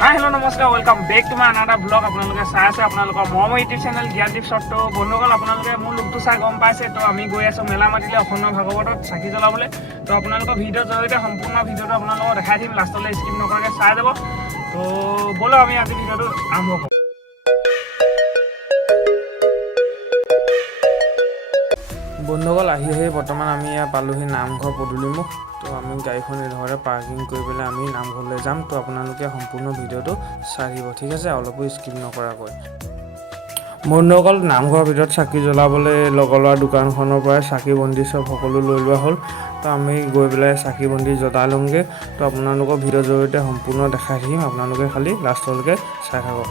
হাই hello' নমস্কাৰ, welcome back to my another blog. আপোনালোকে চাই আছে আপোনালোকৰ মৰমৰ ইউটিউব চেনেল জ্ঞানদীপ শ্বৰ্ট। বন্ধুসকল, আপোনালোকে মোৰ লুকটো চাই গম পাইছে। তো আমি গৈ আছোঁ মেলা মাতিলে অখণ্ড ভাগৱতত চাকি জ্বলাবলৈ। তো আপোনালোকৰ ভিডিঅ'ৰ জৰিয়তে সম্পূৰ্ণ ভিডিঅ'টো আপোনালোকক দেখাই দিম, লাষ্টলৈ স্কিপ নকৰাকৈ চাই যাব। তো ব'লো আমি আজি ভিডিঅ'টো আৰম্ভ কৰোঁ। বন্ধুসকল, আহি বৰ্তমান আমি ইয়াত পালোহি নামঘৰ পদূলিমুখ। তো আমি গাড়ীখন এইডোখৰতে পাৰ্কিং কৰি পেলাই আমি নামঘৰলৈ যাম। তো আপোনালোকে সম্পূৰ্ণ ভিডিঅ'টো চাই দিব, ঠিক আছে, অলপো স্কিপ নকৰাকৈ। বন্ধুসকল, নামঘৰৰ ভিতৰত চাকি জ্বলাবলৈ লগৰ ল'ৰা দোকানখনৰ পৰাই চাকি বন্তি চব সকলো লৈ লোৱা হ'ল। তো আমি গৈ পেলাই চাকি বন্তি জ্বলাই লওঁগৈ। তো আপোনালোকৰ ভিডিঅ'ৰ জৰিয়তে সম্পূৰ্ণ দেখাই থাকিম, আপোনালোকে খালি লাষ্টলৈকে চাই থাকক।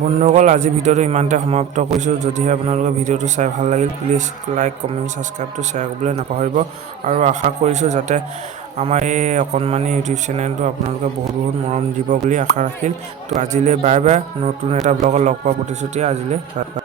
বন্ধুসকল আজি ভিডিঅ'টো ইমানতে সমাপ্ত কৰিছোঁ। যদিহে আপোনালোকে ভিডিঅ'টো চাই ভাল লাগিল প্লিজ লাইক কমেণ্ট ছাবস্ক্ৰাইবটো শ্বেয়াৰ কৰিবলৈ নাপাহৰিব আৰু আশা কৰিছোঁ যাতে আমাৰ এই অকণমানি ইউটিউব চেনেলটো আপোনালোকে বহুত মৰম দিব বুলি আশা ৰাখিল। তো আজিলৈ বাই বাই। নতুন এটা ব্লগত লগ পোৱা প্ৰতিশ্ৰুতি আজিলৈ বাই বাই।